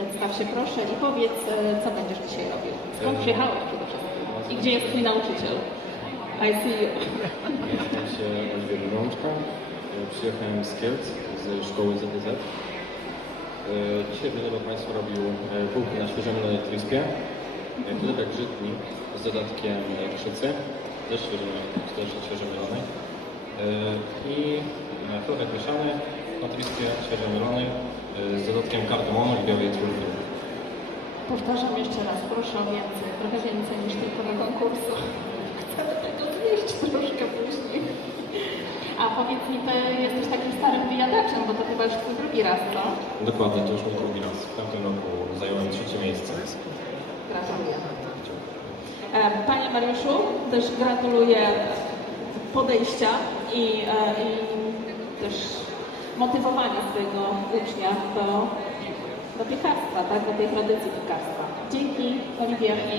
Przedstaw się proszę i powiedz, e, co będziesz dzisiaj robił. Skąd E, przyjechałeś przede wszystkim? I gdzie jest twój nauczyciel? I see you. Nazywam się Elżbieta Rączka. E, Przyjechałem z Kielc, ze szkoły ZDZ. Dzisiaj będę dla Państwa robił bułki na świeżym melonie trispie. E, Chlebek żytni z dodatkiem krzycy, też świeżo, też świeżo mielony. E, I chlebek mieszany na trispie, świeżo mielony e, z dodatkiem kardamonu i. Powtarzam jeszcze raz, proszę o więcej, trochę więcej niż tylko na konkursu. Chcemy tego zjeść troszkę później. A powiedz mi, ty jesteś takim starym wyjadaczem, bo to chyba już twój drugi raz, co? Dokładnie, to już mój drugi raz. W tamtym roku zająłem trzecie miejsce. Gratuluję. E, Panie Mariuszu, też gratuluję podejścia i, e, i też motywowania swojego ucznia do, do piekarstwa, tak? do tej tradycji piekarstwa. Dzięki, Oliwia i